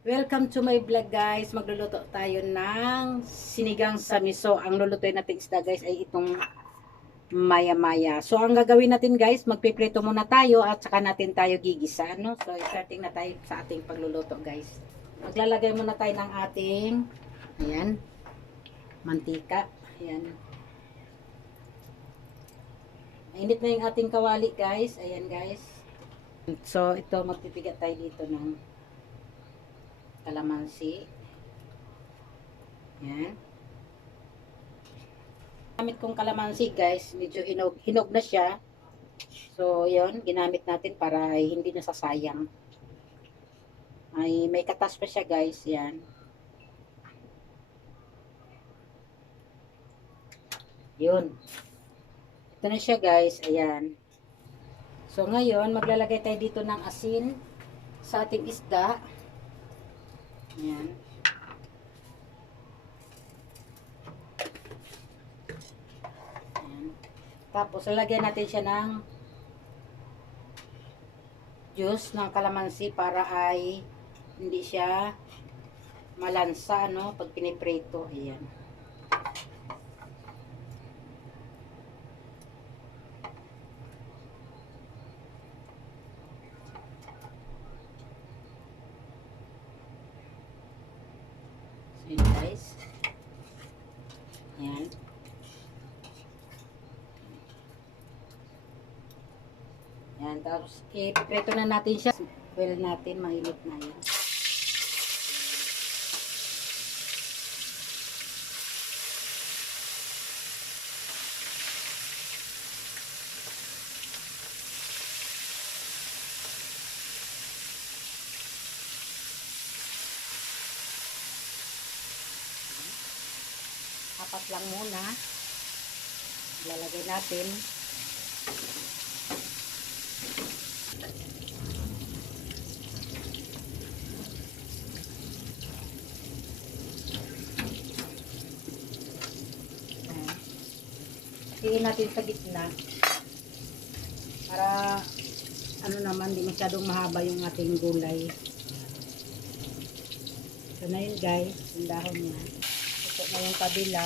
Welcome to my vlog guys. Magluluto tayo ng sinigang sa miso. Ang lulutuin natin isda guys ay itong maya-maya. So ang gagawin natin guys, magpiprito muna tayo at saka natin tayo gigisa. No? So starting na tayo sa ating pagluluto guys. Maglalagay muna tayo ng ating, ayan, mantika. Ayan. Mainit na yung ating kawali guys. Ayan guys. So ito, magpipigat tayo dito ng kalamansi. Ayan. Gamit kong kalamansi guys, medyo hinog na siya. So, yon ginamit natin para hindi nasasayang. Ay, may katas pa siya guys, yan. Yun. Ito na siya guys, ayan. So, ngayon, maglalagay tayo dito ng asin sa ating isda. Ayan. Ayan. Tapos, lalagyan natin siya ng juice ng kalamansi para ay hindi siya malansa, no? Pag piniprito, ayan. So, yun guys. Ayan. Ayan, tapos ipiprito na natin siya. Oil natin, mainit na yan. Apat lang muna. Lalagay natin. Tingin natin sa gitna para ano naman, di masyadong mahaba yung ating gulay. Ito na yun guys, yung dahon niya. Ito na yung kabila.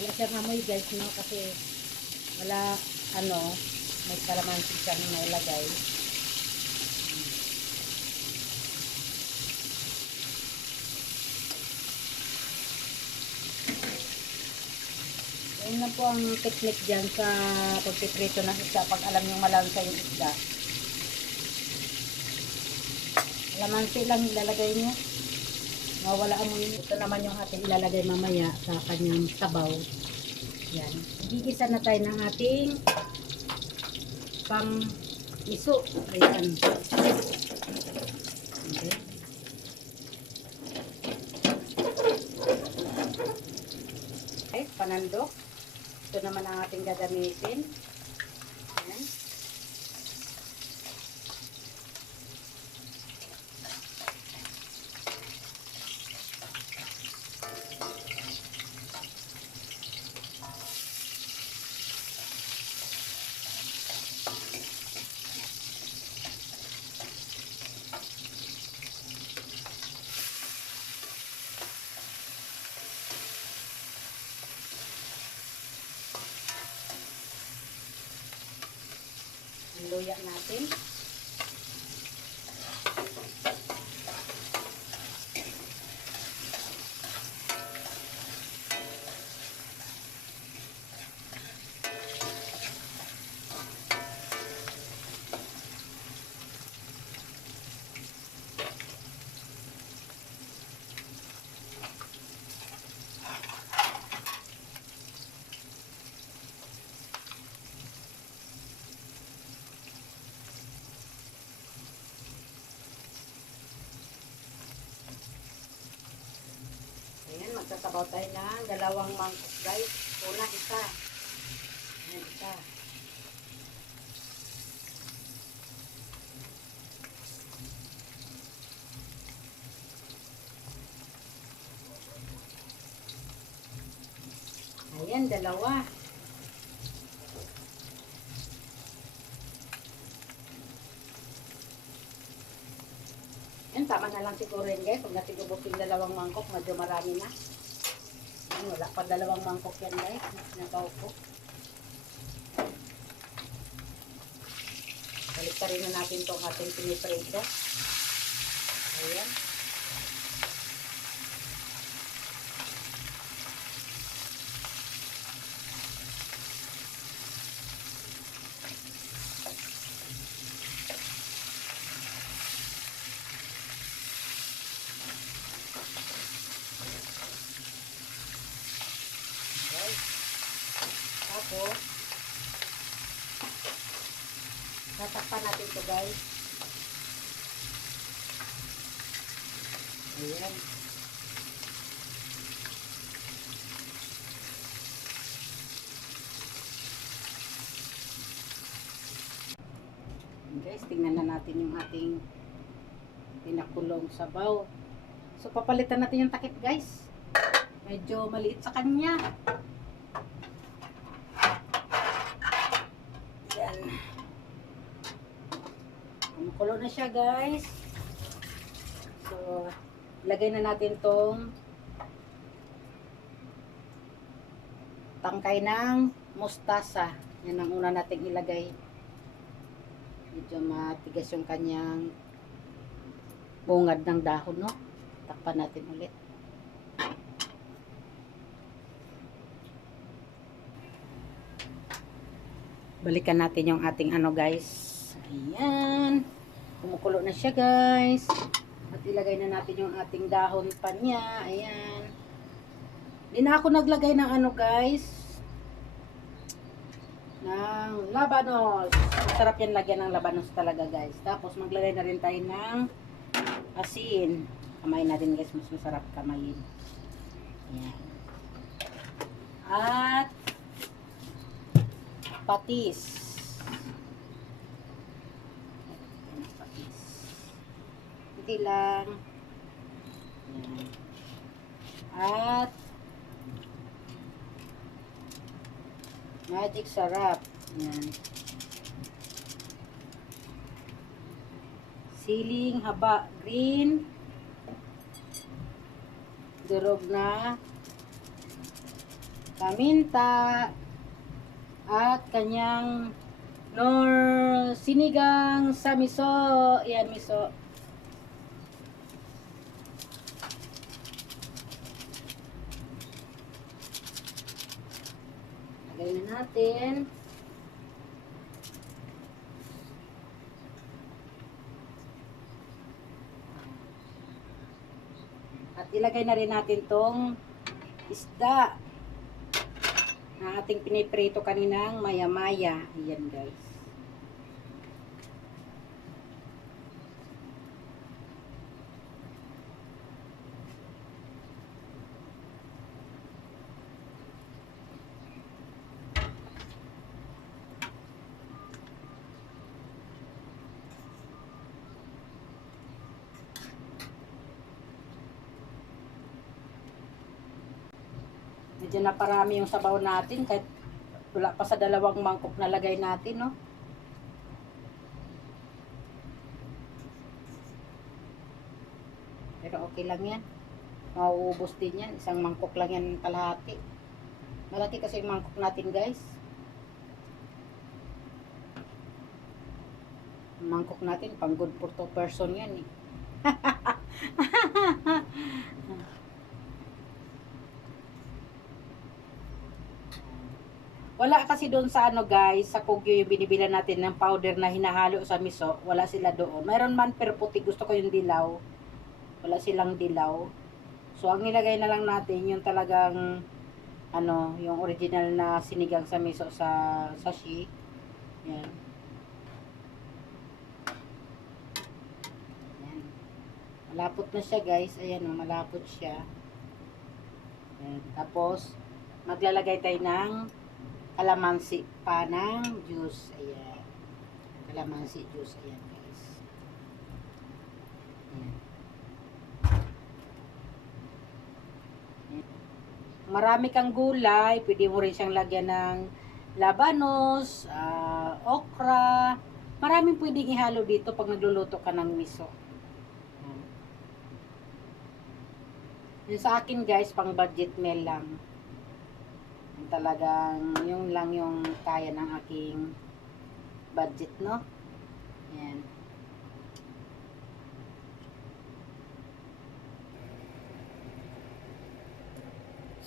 Wala siyang amoy guys, no? Kasi wala, ano, may kalamansi siyang nailagay. Yan na po ang technique dyan sa pagpiprito ng isda pag alam yung malansa yung isda. Kalamansi lang ilalagay nyo. Mawala amoy. Ito naman yung ating ilalagay mamaya sa kanyang sabaw. Yan. Gigisa na tayo ng ating pang iso. Ayan. Okay. Okay, panandok. Ito naman ang ating gagamitin. Ayan. Luya natin. Ayan, magsasabaw tayo ng dalawang mangkok guys. Una, isa. Ayan, isa. dalawa. Yan, tama na lang siguro yun guys. Pag natin ubos yung dalawang mangkok, medyo marami na. Yan, wala pa dalawang mangkok yan guys. Nagaw ko. Balik pa rin na natin itong ating piniprito. Ayan. Tapos, tatakpan natin ito guys. Ayan. Guys, tingnan na natin yung ating pinakulong sabaw. So, papalitan natin yung takip guys. Medyo maliit sa kanya. Yan. Kumukulo na siya guys. So, lagay na natin tong tangkay ng mustasa. Yan ang una nating ilagay. Medyo matigas yung kanyang bungad ng dahon, no? Takpan natin ulit. Balikan natin yung ating ano guys. Ayan. Kumukulo na siya guys. At ilagay na natin yung ating dahon pa niya. Ayan. Di na ako naglagay ng ano guys. Ng labanos. Masarap yan lagyan ng labanos talaga guys. Tapos maglagay na rin tayo ng asin. Kamayin natin guys. Mas masarap kamayin. Ayan. At patis. Patis. Hindi lang. Ayan. At magic sarap. Ayan. Siling haba green. Durog na paminta. At kanyang sinigang sa miso. Ayan, miso. Lagay na natin. At ilagay na rin natin tong isda na ating piniprito kaninang maya-maya. Ayan guys. Medyo na parami yung sabaw natin kahit wala pa sa dalawang mangkok na lagay natin, no? Pero okay lang yan. Mauubos din yan. Isang mangkok lang yan kalahati. Malaki kasi yung mangkok natin, guys. Mangkok natin, pang good for 2 person yan, eh. Wala kasi doon sa ano guys, sa Kogyo yung binibila natin ng powder na hinahalo sa miso. Wala sila doon. Mayroon man pero puti. Gusto ko yung dilaw. Wala silang dilaw. So ang nilagay na lang natin yung talagang ano, yung original na sinigang sa miso sa sashi. Yan. Yan. Malapot na siya guys. Ayan o, malapot siya. Yan. Tapos maglalagay tayo ng kalamansi pa ng juice. Ayan. Kalamansi juice. Ayan guys. Ayan. marami kang gulay, pwede mo rin siyang lagyan ng labanos, okra. Maraming pwedeng ihalo dito pag nagluluto ka ng miso. Yung sa akin guys, pang budget meal lang. Talagang yung lang yung kaya ng aking budget, no? Yan.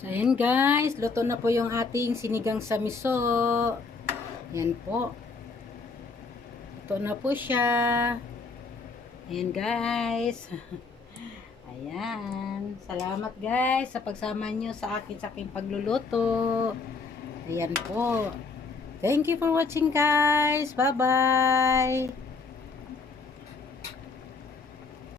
So, ayan guys, luto na po yung ating sinigang sa miso. Yan po. Luto na po siya. Ayan guys. Ayan. Salamat guys sa pagsama nyo sa aking pagluluto. Ayan po. Thank you for watching guys. Bye-bye.